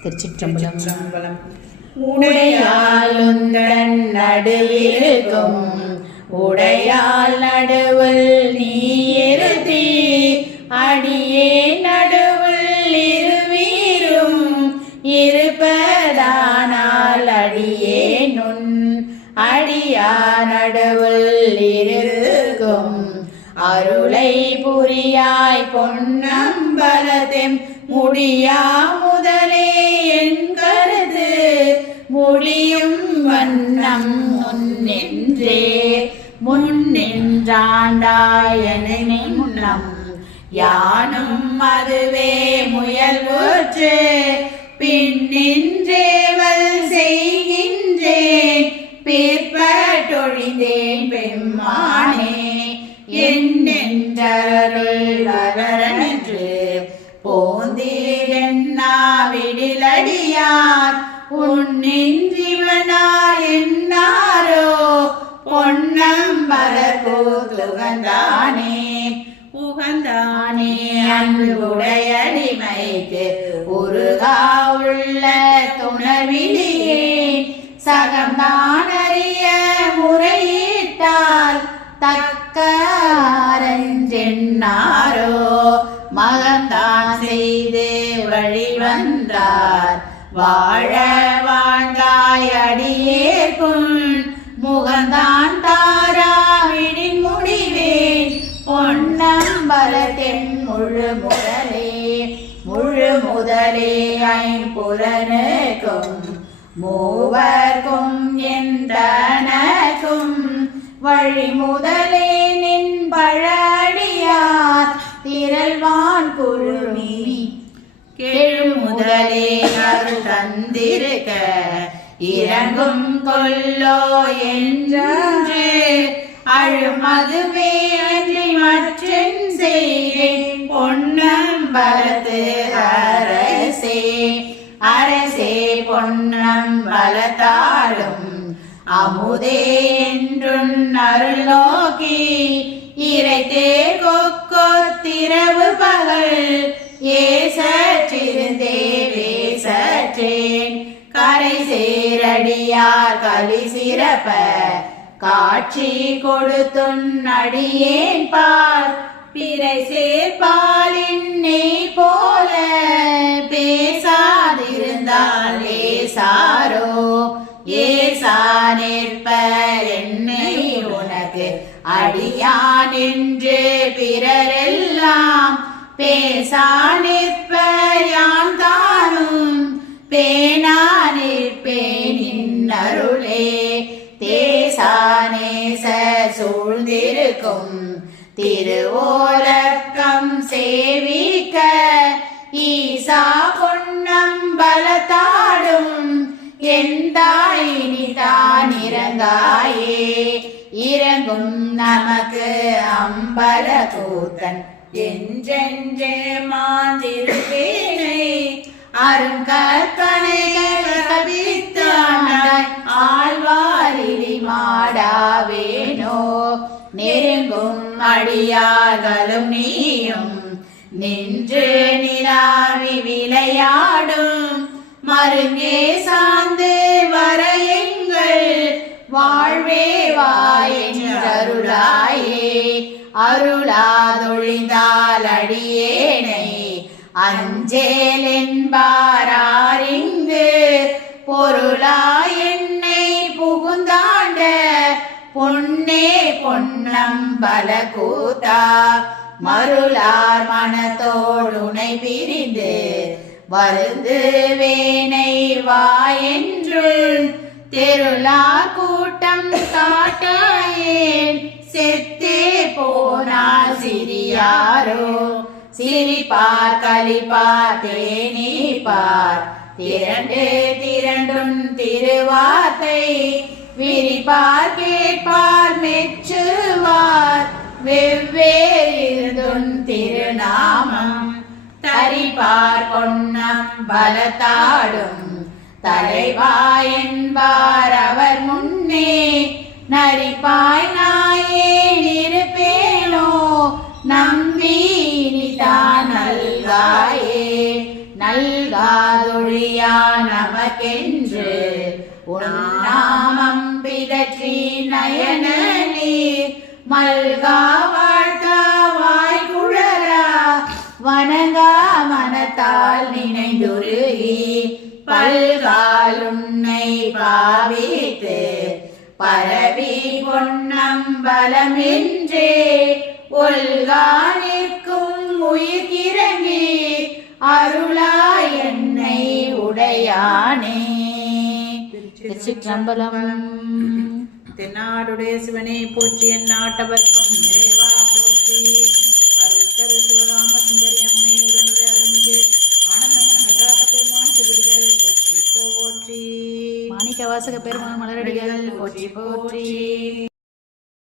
திருச்சிற்றம்பலம். உடையால் உந்தன் நடுவிருக்கும் உடையால் நடுவில் நீ இருத்தி அடியே நடுவில் இருவீரும் இருப்பதானால் அடியே நுண் அடியா நடுவில் இருக்கும் அருளை புரியாய் பொன்னம்பலத்தெம் முடியா முதலே என் கருது முடியும் வண்ணம் முன்னின்றாண்டாயனை முன்னம் யானும் அதுவே முயல்வுற்று பின்னின்றேவல் செய்கின்றேன் பிற்பட்டொழிந்தேன் பெம்மானே என்னென்றருள் வரனன்று போந்தீரென்னாவிடிலடியார் உன்னின்றிவனார் என்னாரோ பொன்னம்பலத்துகந்தானே உகந்தானே அன்புடையடிமைக்கு உருகா உள்ள துணவிலியே சகம்தான் அறிய முறையிட்டால் தக்கரஞ்சென்னாரோ மகந்தான் செய்து வழிவந்தார் வாழ வாழ்ந்தாய் அடியேற்கும் முகந்தான் தாராவிடின் முடிவேன் பொன்னம்பலத்தென் முழு முதலே ஐம்புலனுக்கும் மூவர்க்கும் என்றனக்கும் வழி முதலே நின் பழடியார் திரள்வான் குழுமி கெழு முதலே அருள் தந்திருக்க இறங்கும் கொல்லோ என்று அழுமதுவே அன்றி மற்றென் செய்தேன் பொன்னம்பலத்து அரசே அரசே பொன்னம்பலத்தாலும் அமுதே என்றுன் அருள் நோக்கி இறைத்தே கொக்கொத்திரவு பகல் ஏசற்றிருந்தே வேசற்றேன் கரை சேரடியார் கலி சிறப்ப காட்சி கொடுத்துன் அடியேன் பார் பிறை சேர்பாலின் நெய் போல பேசாதிருந்தால் ஏசாரோ ஏசா நிற்பர் என்னை உனக்கு அடியான் என்று பிறரெல்லாம் பேசா நிற்பர் யான் தானும் பேனா நிற்பேன் அருளே தேசானேச சூழ்ந்திருக்கும் திருவோலக்கம் சேவிக்க ஈசா பொன்னம்பலத்தாடும் எந்தாயினிதான் இறங்காயே இறங்கும் நமக்கு அம்பல கூத்தன் என்றென்றே மாந்திருப்பேனை அருங்கற்பனைகள் கவித்தானாய் ஆழ்வாரிடி மாடாவேனோ நெருங்கும் அடியார்களும் நீயும் நின்று நிலாவி விளையாடும் மருங்கே சார்ந்து வர எங்கள் வாழ்வே வாயருளாயே அருளாதொழிந்தால் அடியேனை அஞ்சேல் என்பாரிங்கு பொருளாய் என்னை புகுந்தாண்ட பொன்னே பொன்னம்பல கூத்தா மருளார் மனத்தோடுனை பிரிந்து வருந்து வேனை வாயென்று தெருளா கூட்டம் காட்டாயேன் செத்தே போனால் சிறியாரோ சிரிப்பார் கலிப்பார் தேனிப்பார் திரண்டு திரண்டும் திருவார்த்தை விரிப்பார் கேட்பார் மெச்சுவார் வெவ்வேறிருந்தும் திருநாமம் தரிப்பார் பொன்னம்பலத்தாடும் தலைவா என்பார் அவர் முன்னே நரிப்பாய் நாயேன் இருப்பேனோ நம்பி நீதான் நல்காயே நல்காதொழியா நமக்கென்று உன்னாமம் பிதற்றி நயன நீர் மல்கா வாழ்த்தாவாய் குழலா வணங்கா மனத்தால் நினைந்துருகி பல்கால் உன்னை பாவித்து பரவி பொன்னம்பலமின்றே ஒல்கா நிற்கும் உயிர்கிறங்கி அருளாய் என்னை உடையானே. திருச்சிற்றம்பலம். தென்னாடுடைய சிவனே போற்றி, என் நாட்டவர்க்கும் நிறைவா போற்றி. அருள் தரு சிவராம சுந்தரி அம்மை உடனுடைய அருள்மிகு ஆனந்தமா நடராஜ பெருமான் திருவடிகள் போற்றி போற்றி. மாணிக்க வாசக பெருமான் மலரடிகள் போற்றி போற்றி.